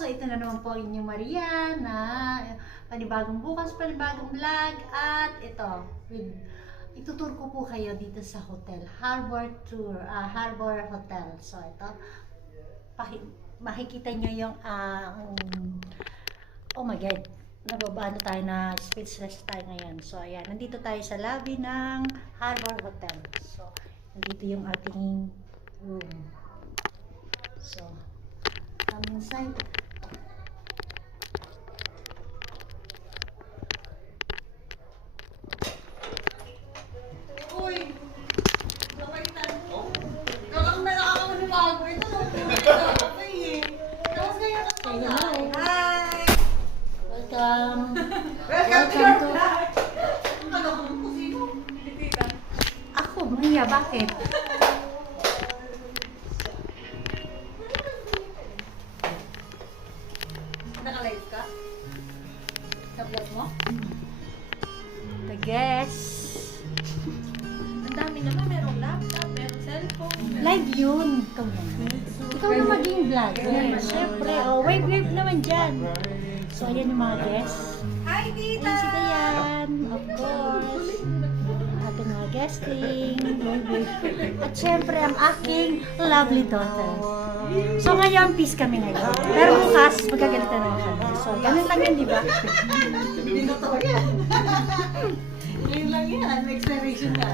So ito na naman po ang inyong Maria na panibagong bukas, panibagong vlog. At ito, itutur ko po kayo dito sa hotel, Harbor Hotel. So ito, makikita nyo yung oh my god, nababa na tayo na speechless tayo ngayon. So ayan, nandito tayo sa lobby ng Harbor Hotel. So nandito yung ating room. So come inside. Uy! Nakaitan mo? Kakang nakakapanibago ito. Okay eh. Tapos ngayon ka Say hello. Hi! Welcome. Welcome to your vlog! Ano ko mo? Sino? Ako, Maria, bakit? Naka-live ka? Sa vlog mo? The guest. Ang dami naman. Merong laptop, merong cellphone. Live yun. Ikaw naman. Ikaw na maging vlogger. Siyempre. Oh, wave naman dyan. So, ayan yung mga guests. Hi, Ayan tita! si Dayan. Of course. Ang ating mga guesting. At siyempre, ang aking lovely daughter. So, ngayon, peace kami ngayon. Pero bukas, magagalitan naman kami. So, ganun lang yun, di ba? Hindi totoo yan. Yun lang yan. May explanation ka.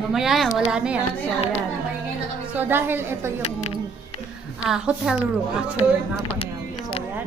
Mamaya yan, wala na yan. So, ayan. Maingay na kami. So, dahil ito yung hotel room, actually, mga pangyawi. So, ayan.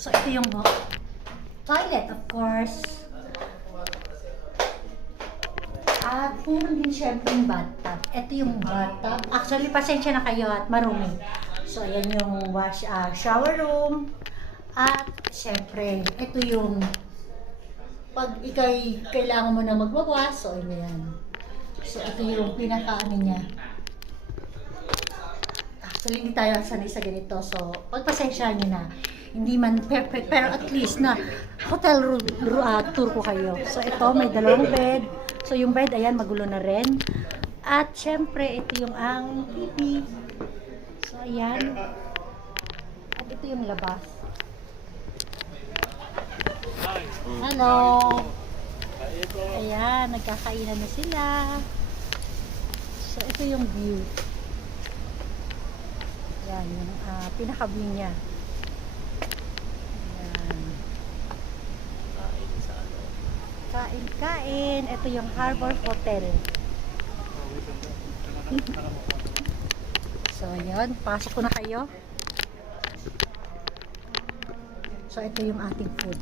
So, ito yung toilet, of course. At meron din syempre yung bathtub. Ito yung bathtub. Actually, pasensya na kayo at marumi. So, ayan yung shower room. At syempre, ito yung pag ikay kailangan mo na magwawas, so ayan. So, ito yung pinaka-ano niya. Actually, hindi tayo sanay sa ganito. So, pagpasensya nyo na. Hindi man perfect, pero at least na hotel tour ko kayo. So, ito, may dalawang bed. So, yung bed, ayan, magulo na rin. At, syempre, ito yung ang TV. So, ayan. At ito yung labas. Hello! Ayan, nagkakainan na sila. So, ito yung view. Ayan, yung pinaka-view niya. Ayan. Kain. Ito yung Harbor Hotel. So, yun. Pasok ko na kayo. So, ito yung ating food.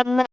Tama.